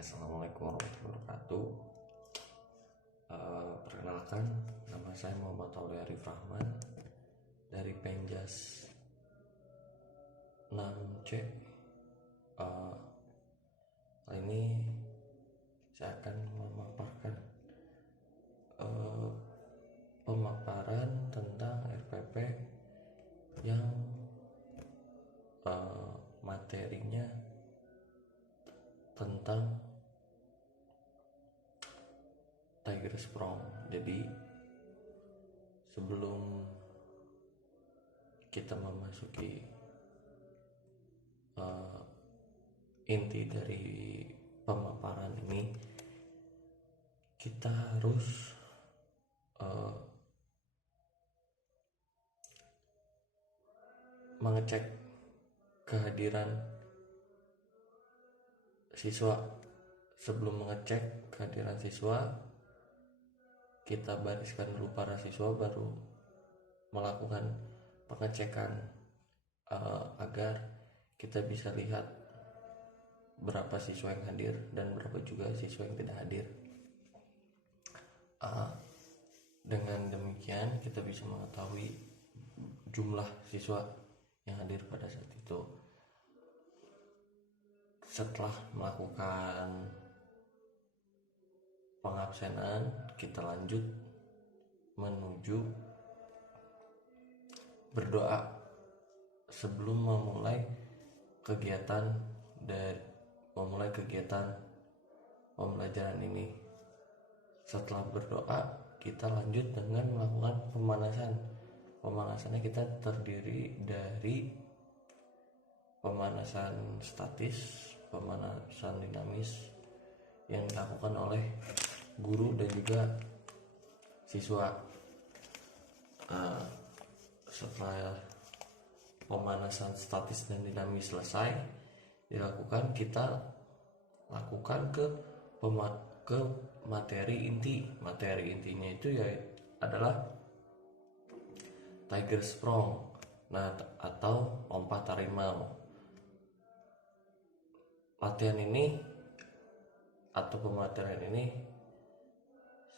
Assalamualaikum warahmatullahi wabarakatuh. Perkenalkan, nama saya Muhammad Aulia Arif Rahman dari Penjas 6C. Kali ini saya akan memaparkan pemaparan tentang RPP yang materinya tentang Tiger Sprong. Jadi sebelum kita memasuki inti dari pemaparan ini, kita harus mengecek kehadiran siswa. Sebelum mengecek kehadiran siswa, kita bariskan dulu para siswa, baru melakukan pengecekan agar kita bisa lihat berapa siswa yang hadir dan berapa juga siswa yang tidak hadir. Dengan demikian kita bisa mengetahui jumlah siswa yang hadir pada saat itu. Setelah melakukan pengabsenan, kita lanjut menuju berdoa sebelum memulai kegiatan pembelajaran ini. Setelah berdoa, kita lanjut dengan melakukan pemanasan. Pemanasannya kita terdiri dari pemanasan statis, pemanasan dinamis yang dilakukan oleh guru dan juga siswa. Setelah pemanasan statis dan dinamis selesai dilakukan, kita lakukan ke materi inti. Materi intinya itu adalah Tiger Sprong, atau lompat harimau. Latihan ini atau pematerian ini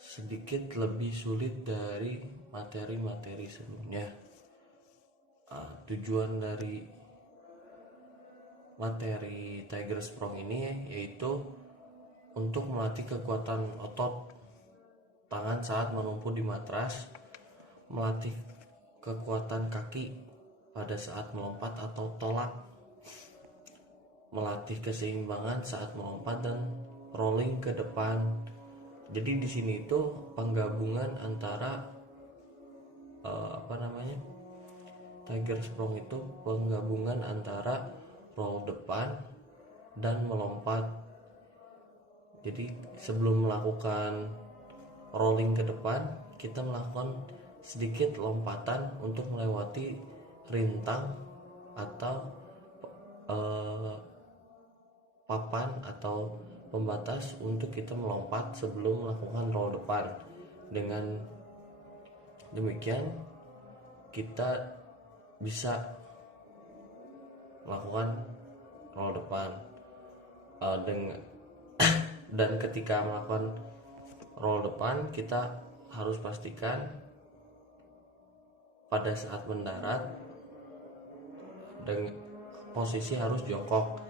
sedikit lebih sulit dari materi-materi sebelumnya. Tujuan dari materi Tiger Sprong ini yaitu untuk melatih kekuatan otot tangan saat menumpu di matras, melatih kekuatan kaki pada saat melompat atau tolak, melatih keseimbangan saat melompat dan rolling ke depan. Jadi di sini itu penggabungan antara Tiger Sprong itu penggabungan antara roll depan dan melompat. Jadi sebelum melakukan rolling ke depan, kita melakukan sedikit lompatan untuk melewati rintang atau papan atau pembatas untuk kita melompat sebelum melakukan roll depan. Dengan demikian kita bisa melakukan roll depan dan ketika melakukan roll depan, kita harus pastikan pada saat mendarat dengan posisi harus jongkok.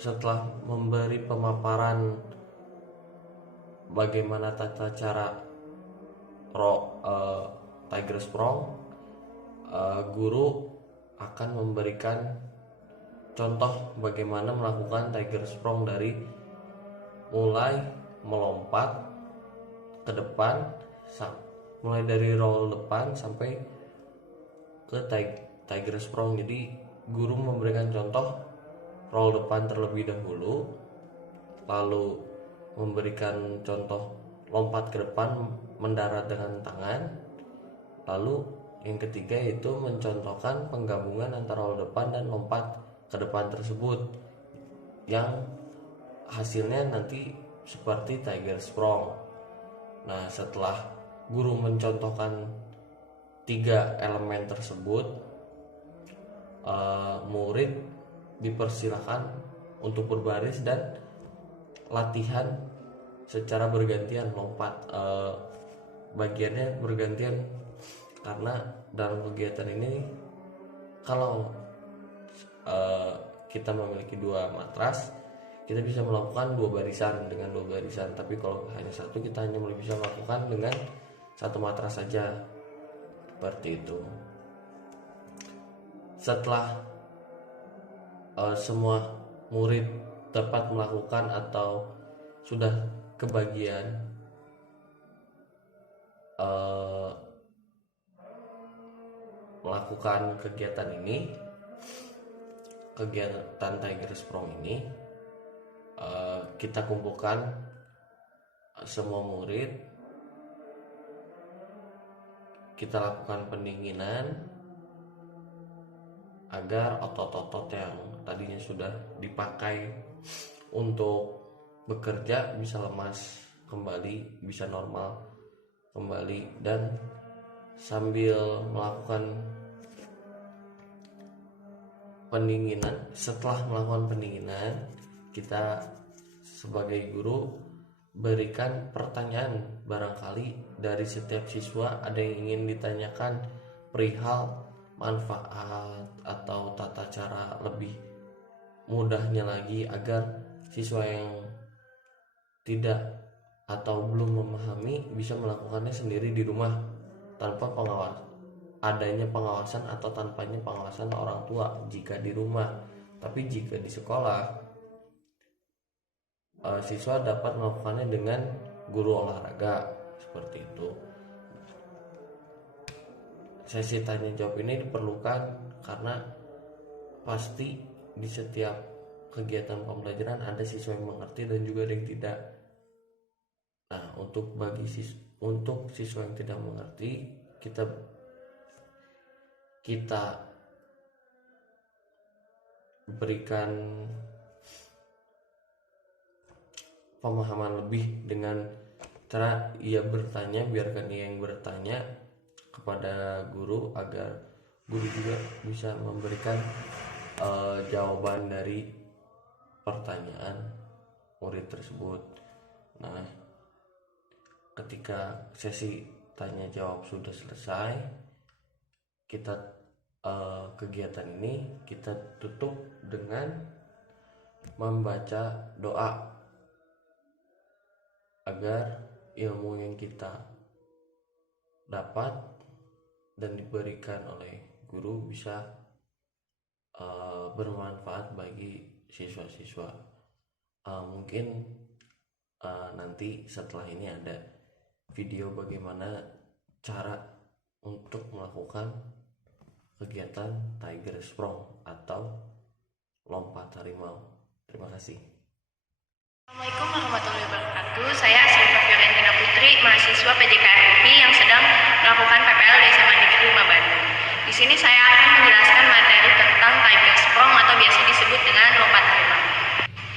Setelah memberi pemaparan bagaimana tata cara Tiger Sprong, guru akan memberikan contoh bagaimana melakukan Tiger Sprong dari mulai melompat ke depan, mulai dari roll depan sampai ke Tiger Sprong. Jadi guru memberikan contoh roll depan terlebih dahulu, lalu memberikan contoh lompat ke depan mendarat dengan tangan, lalu yang ketiga itu mencontohkan penggabungan antara roll depan dan lompat ke depan tersebut yang hasilnya nanti seperti Tiger Sprong. Setelah guru mencontohkan tiga elemen tersebut, murid dipersilakan untuk berbaris dan latihan secara bergantian lompat, bagiannya bergantian, karena dalam kegiatan ini kalau kita memiliki 2 matras, kita bisa melakukan 2 barisan dengan 2 barisan, tapi kalau hanya satu, kita hanya bisa melakukan dengan 1 matras saja, seperti itu. Setelah semua murid dapat melakukan atau sudah kebagian melakukan kegiatan ini, kegiatan Tiger Sprong ini, kita kumpulkan semua murid, kita lakukan pendinginan agar otot-otot yang tadinya sudah dipakai untuk bekerja bisa lemas kembali, bisa normal kembali. Dan sambil melakukan pendinginan, setelah melakukan pendinginan, kita sebagai guru berikan pertanyaan, barangkali dari setiap siswa ada yang ingin ditanyakan perihal manfaat atau tata cara lebih mudahnya lagi, agar siswa yang tidak atau belum memahami bisa melakukannya sendiri di rumah tanpa adanya pengawasan atau tanpanya pengawasan orang tua jika di rumah. Tapi jika di sekolah, siswa dapat melakukannya dengan guru olahraga, seperti itu. Sesi tanya jawab ini diperlukan karena pasti di setiap kegiatan pembelajaran ada siswa yang mengerti dan juga ada yang tidak. Nah, untuk siswa yang tidak mengerti, kita berikan pemahaman lebih dengan cara ia bertanya, biarkan ia yang bertanya kepada guru agar guru juga bisa memberikan jawaban dari pertanyaan murid tersebut. Nah, ketika sesi tanya jawab sudah selesai, kita kegiatan ini kita tutup dengan membaca doa agar ilmu yang kita dapat dan diberikan oleh guru bisa bermanfaat bagi siswa-siswa. Mungkin nanti setelah ini ada video bagaimana cara untuk melakukan kegiatan Tiger Sprong atau lompat harimau. Terima kasih. Assalamualaikum warahmatullahi wabarakatuh. Saya Asyifa Fiorentina Putri, mahasiswa PJKRIP yang sedang melakukan PPL di SMA Negeri 5 Bandung. Di sini saya akan menjelaskan materi tentang Tiger Sprong atau biasa disebut dengan lompat harimau.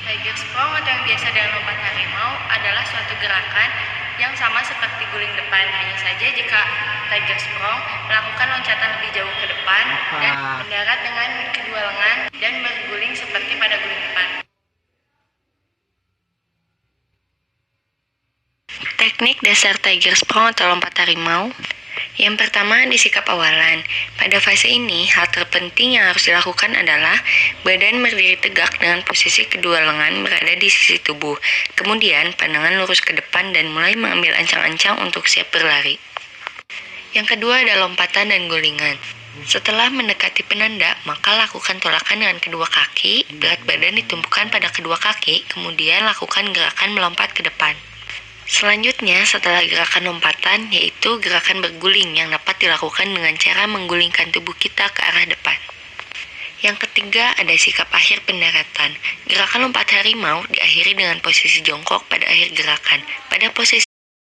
Tiger Sprong atau yang biasa dengan lompat harimau adalah suatu gerakan yang sama seperti guling depan, hanya saja jika Tiger Sprong melakukan loncatan lebih jauh ke depan dan mendarat dengan kedua lengan dan berguling seperti pada guling depan. Teknik dasar Tiger Sprong atau lompat harimau. Yang pertama, disikap awalan. Pada fase ini, hal terpenting yang harus dilakukan adalah badan berdiri tegak dengan posisi kedua lengan berada di sisi tubuh. Kemudian, pandangan lurus ke depan dan mulai mengambil ancang-ancang untuk siap berlari. Yang kedua ada lompatan dan gulingan. Setelah mendekati penanda, maka lakukan tolakan dengan kedua kaki, berat badan ditumpukan pada kedua kaki, kemudian lakukan gerakan melompat ke depan. Selanjutnya, setelah gerakan lompatan, yaitu gerakan berguling yang dapat dilakukan dengan cara menggulingkan tubuh kita ke arah depan. Yang ketiga, ada sikap akhir pendaratan. Gerakan lompat harimau diakhiri dengan posisi jongkok pada akhir gerakan. Pada posisi